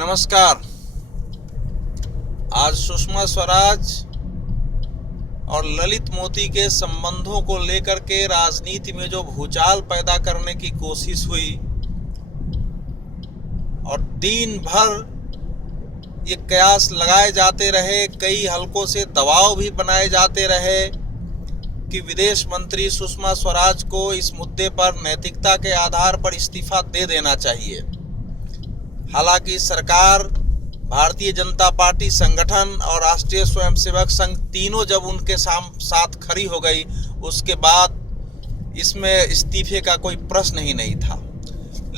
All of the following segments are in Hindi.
नमस्कार। आज सुषमा स्वराज और ललित मोदी के संबंधों को लेकर के राजनीति में जो भूचाल पैदा करने की कोशिश हुई और दिन भर ये कयास लगाए जाते रहे, कई हलकों से दबाव भी बनाए जाते रहे कि विदेश मंत्री सुषमा स्वराज को इस मुद्दे पर नैतिकता के आधार पर इस्तीफा दे देना चाहिए। हालांकि सरकार, भारतीय जनता पार्टी संगठन और राष्ट्रीय स्वयंसेवक संघ तीनों जब उनके साथ खड़ी हो गई, उसके बाद इसमें इस्तीफे का कोई प्रश्न ही नहीं था।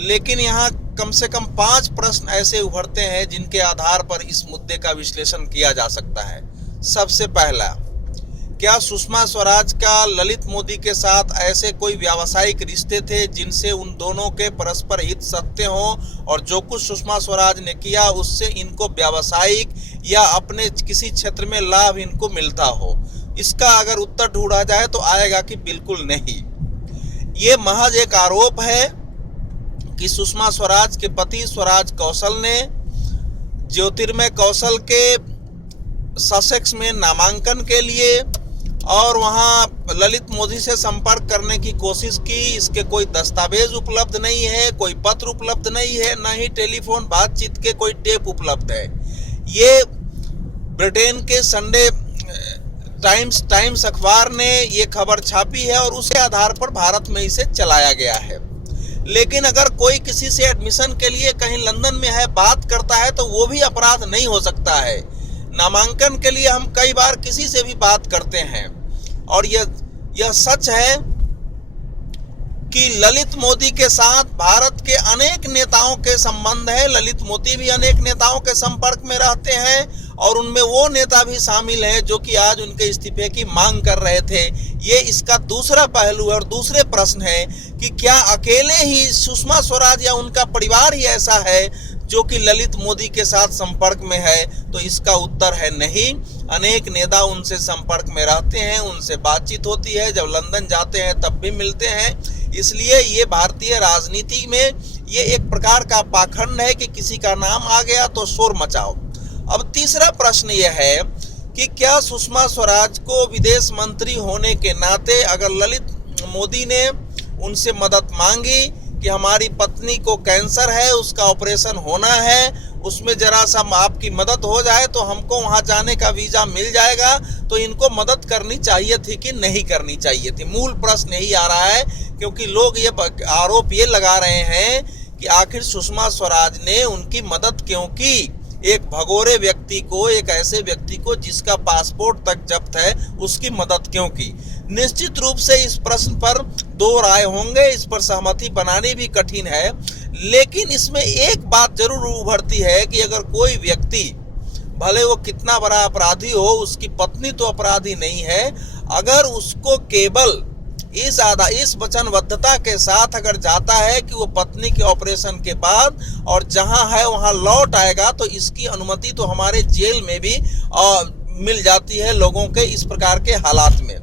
लेकिन यहाँ कम से कम 5 प्रश्न ऐसे उभरते हैं जिनके आधार पर इस मुद्दे का विश्लेषण किया जा सकता है। सबसे पहला, क्या सुषमा स्वराज का ललित मोदी के साथ ऐसे कोई व्यावसायिक रिश्ते थे जिनसे उन दोनों के परस्पर हित सत्य हों और जो कुछ सुषमा स्वराज ने किया उससे इनको व्यावसायिक या अपने किसी क्षेत्र में लाभ इनको मिलता हो? इसका अगर उत्तर ढूंढा जाए तो आएगा कि बिल्कुल नहीं। ये महज एक आरोप है कि सुषमा स्वराज के पति स्वराज कौशल ने ज्योतिर्मय कौशल के ससेक्स में नामांकन के लिए और वहां ललित मोदी से संपर्क करने की कोशिश की। इसके कोई दस्तावेज उपलब्ध नहीं है, कोई पत्र उपलब्ध नहीं है, न ही टेलीफोन बातचीत के कोई टेप उपलब्ध है। ये ब्रिटेन के संडे टाइम्स अखबार ने ये खबर छापी है और उसके आधार पर भारत में इसे चलाया गया है। लेकिन अगर कोई किसी से एडमिशन के लिए कहीं लंदन में है, बात करता है, तो वो भी अपराध नहीं हो सकता है। नामांकन के लिए हम कई बार किसी से भी बात करते हैं और यह सच है कि ललित मोदी के साथ भारत के अनेक नेताओं के संबंध है। ललित मोदी भी अनेक नेताओं के संपर्क में रहते हैं और उनमें वो नेता भी शामिल हैं जो कि आज उनके इस्तीफे की मांग कर रहे थे। ये इसका दूसरा पहलू है। और दूसरे प्रश्न है कि क्या अकेले ही सुषमा स्वराज या उनका परिवार ही ऐसा है जो कि ललित मोदी के साथ संपर्क में है? तो इसका उत्तर है नहीं। अनेक नेता उनसे संपर्क में रहते हैं, उनसे बातचीत होती है, जब लंदन जाते हैं तब भी मिलते हैं। इसलिए ये भारतीय राजनीति में ये एक प्रकार का पाखंड है कि किसी का नाम आ गया तो शोर मचाओ। अब तीसरा प्रश्न यह है कि क्या सुषमा स्वराज को विदेश मंत्री होने के नाते अगर ललित मोदी ने उनसे मदद मांगी कि हमारी पत्नी को कैंसर है, उसका ऑपरेशन होना है, उसमें जरा सा आपकी मदद हो जाए तो हमको वहां जाने का वीजा मिल जाएगा, तो इनको मदद करनी चाहिए थी कि नहीं करनी चाहिए थी? मूल प्रश्न यही आ रहा है, क्योंकि लोग ये आरोप ये लगा रहे हैं कि आखिर सुषमा स्वराज ने उनकी मदद क्यों की? एक भगोरे व्यक्ति को, एक ऐसे व्यक्ति को जिसका पासपोर्ट तक जब्त है, उसकी मदद क्यों की? निश्चित रूप से इस प्रश्न पर 2 राय होंगे, इस पर सहमति बनानी भी कठिन है। लेकिन इसमें एक बात जरूर उभरती है कि अगर कोई व्यक्ति, भले वो कितना बड़ा अपराधी हो, उसकी पत्नी तो अपराधी नहीं है, अगर उसको केवल इस वचनबद्धता के साथ अगर जाता है कि वो पत्नी के ऑपरेशन के बाद और जहां है वहां लौट आएगा, तो इसकी अनुमति तो हमारे जेल में भी मिल जाती है लोगों के इस प्रकार के हालात में।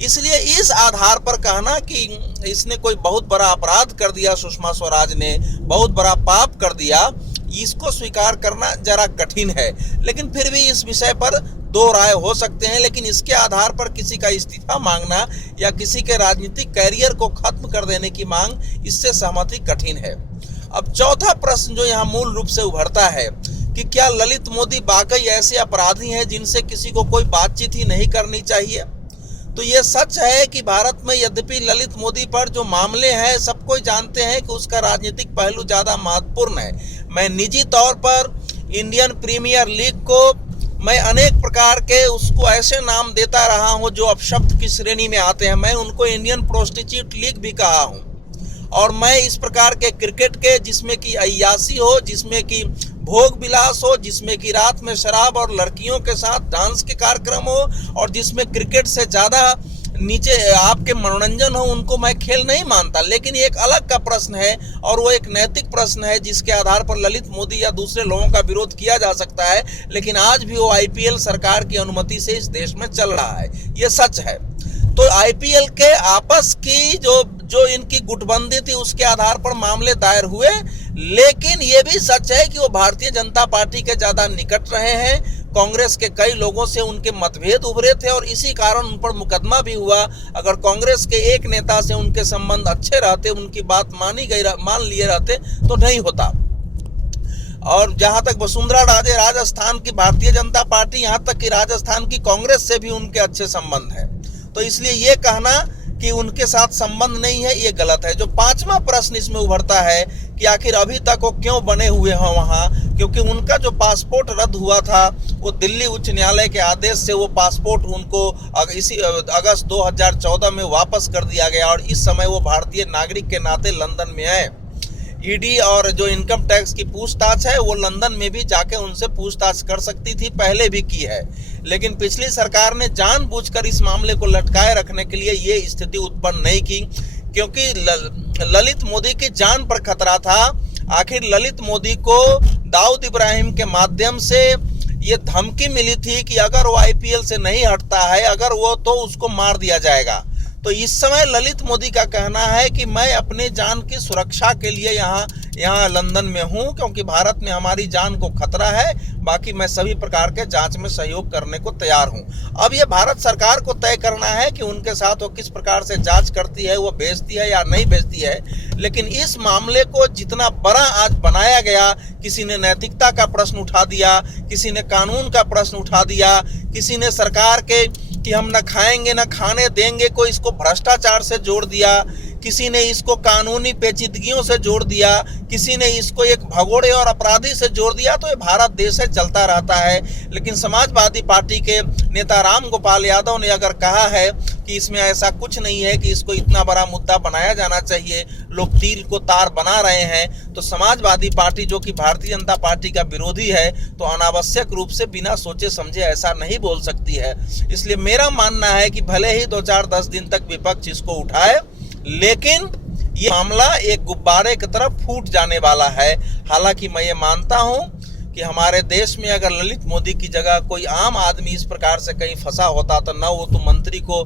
इसलिए इस आधार पर कहना कि इसने कोई बहुत बड़ा अपराध कर दिया, सुषमा स्वराज ने बहुत बड़ा पाप कर दिया, इसको स्वीकार करना जरा कठिन है। लेकिन फिर भी इस विषय पर 2 राय हो सकते हैं। लेकिन इसके आधार पर किसी का इस्तीफा मांगना या किसी के राजनीतिक कैरियर को खत्म कर देने की मांग, इससे सहमति कठिन है। अब चौथा प्रश्न जो यहाँ मूल रूप से उभरता है कि क्या ललित मोदी वाकई ऐसे अपराधी हैं जिनसे किसी को कोई बातचीत ही नहीं करनी चाहिए? तो ये सच है कि भारत में यद्यपि ललित मोदी पर जो मामले हैं, सब कोई जानते हैं कि उसका राजनीतिक पहलू ज्यादा महत्वपूर्ण है। मैं निजी तौर पर इंडियन प्रीमियर लीग को मैं अनेक प्रकार के उसको ऐसे नाम देता रहा हूं जो अपशब्द की श्रेणी में आते हैं। मैं उनको इंडियन प्रोस्टिट्यूट लीग भी कहा हूं। और मैं इस प्रकार के क्रिकेट के, जिसमें कि अय्याशी हो, जिसमें कि भोग विलास हो, जिसमें कि रात में शराब और लड़कियों के साथ डांस के कार्यक्रम हो और जिसमें क्रिकेट से ज्यादा नीचे आपके मनोरंजन हो, उनको मैं खेल नहीं मानता। लेकिन एक अलग का प्रश्न है और वो एक नैतिक प्रश्न है जिसके आधार पर ललित मोदी या दूसरे लोगों का विरोध किया जा सकता है। लेकिन आज भी वो IPL सरकार की अनुमति से इस देश में चल रहा है, ये सच है। तो IPL के आपस की जो इनकी गुटबंदी थी, उसके आधार पर मामले दायर हुए। लेकिन ये भी सच है कि वो भारतीय जनता पार्टी के ज्यादा निकट रहे हैं। कांग्रेस के कई लोगों से उनके मतभेद उभरे थे और इसी कारण उन पर मुकदमा भी हुआ। अगर कांग्रेस के एक नेता से उनके संबंध अच्छे रहते, उनकी बात मान लिए रहते तो नहीं होता। और जहां तक वसुंधरा राजे राजस्थान की भारतीय जनता पार्टी, यहां तक कि राजस्थान की कांग्रेस से भी उनके अच्छे संबंध है, तो इसलिए ये कहना कि उनके साथ संबंध नहीं है ये गलत है। जो पांचवा प्रश्न इसमें उभरता है कि आखिर अभी तक वो क्यों बने हुए हैं वहां, क्योंकि उनका जो पासपोर्ट रद्द हुआ था वो दिल्ली उच्च न्यायालय के आदेश से वो पासपोर्ट उनको इसी अगस्त 2014 में वापस कर दिया गया और इस समय वो भारतीय नागरिक के नाते लंदन में है। ईडी और जो इनकम टैक्स की पूछताछ है वो लंदन में भी जाके उनसे पूछताछ कर सकती थी, पहले भी की है, लेकिन पिछली सरकार ने जानबूझकर इस मामले को लटकाए रखने के लिए ये स्थिति उत्पन्न नहीं की, क्योंकि ललित मोदी की जान पर खतरा था। आखिर ललित मोदी को दाऊद इब्राहिम के माध्यम से ये धमकी मिली थी कि अगर वो आईपीएल से नहीं हटता है, अगर वो, तो उसको मार दिया जाएगा। तो इस समय ललित मोदी का कहना है कि मैं अपने जान की सुरक्षा के लिए यहाँ लंदन में हूँ, क्योंकि भारत में हमारी जान को खतरा है, बाकी मैं सभी प्रकार के जांच में सहयोग करने को तैयार हूँ। अब ये भारत सरकार को तय करना है कि उनके साथ वो किस प्रकार से जांच करती है, वो भेजती है या नहीं भेजती है। लेकिन इस मामले को जितना बड़ा आज बनाया गया, किसी ने नैतिकता का प्रश्न उठा दिया, किसी ने कानून का प्रश्न उठा दिया, किसी ने सरकार के कि हम न खाएंगे न खाने देंगे को इसको भ्रष्टाचार से जोड़ दिया, किसी ने इसको कानूनी पेचीदगियों से जोड़ दिया, किसी ने इसको एक भगोड़े और अपराधी से जोड़ दिया। तो ये भारत देश है, चलता रहता है। लेकिन समाजवादी पार्टी के नेता राम गोपाल यादव ने अगर कहा है कि इसमें ऐसा कुछ नहीं है कि इसको इतना बड़ा मुद्दा बनाया जाना चाहिए, लोग तीर को तार बना रहे हैं, तो समाजवादी पार्टी जो कि भारतीय जनता पार्टी का विरोधी है, तो अनावश्यक रूप से बिना सोचे समझे ऐसा नहीं बोल सकती है। इसलिए मेरा मानना है कि भले ही 2-4-10 दिन तक विपक्ष इसको उठाए, लेकिन ये मामला एक गुब्बारे की तरफ फूट जाने वाला है। हालांकि मैं ये मानता हूं कि हमारे देश में अगर ललित मोदी की जगह कोई आम आदमी इस प्रकार से कहीं फंसा होता तो न वो तो मंत्री को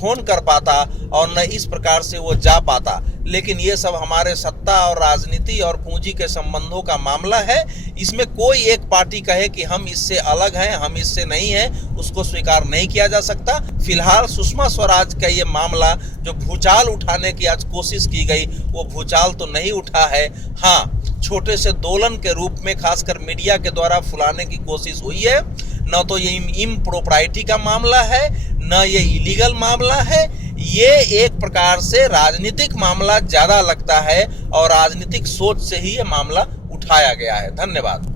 फोन कर पाता और न इस प्रकार से वो जा पाता। लेकिन ये सब हमारे सत्ता और राजनीति और पूंजी के संबंधों का मामला है। इसमें कोई एक पार्टी कहे कि हम इससे अलग हैं, हम इससे नहीं हैं, उसको स्वीकार नहीं किया जा सकता। फिलहाल सुषमा स्वराज का ये मामला जो भूचाल उठाने की आज कोशिश की गई, वो भूचाल तो नहीं उठा है। हाँ, छोटे से दोलन के रूप में खासकर मीडिया के द्वारा फुलाने की कोशिश हुई है। न तो ये इम्प्रोप्राइटी का मामला है, न ये इलीगल मामला है, ये एक प्रकार से राजनीतिक मामला ज्यादा लगता है और राजनीतिक सोच से ही ये मामला उठाया गया है। धन्यवाद।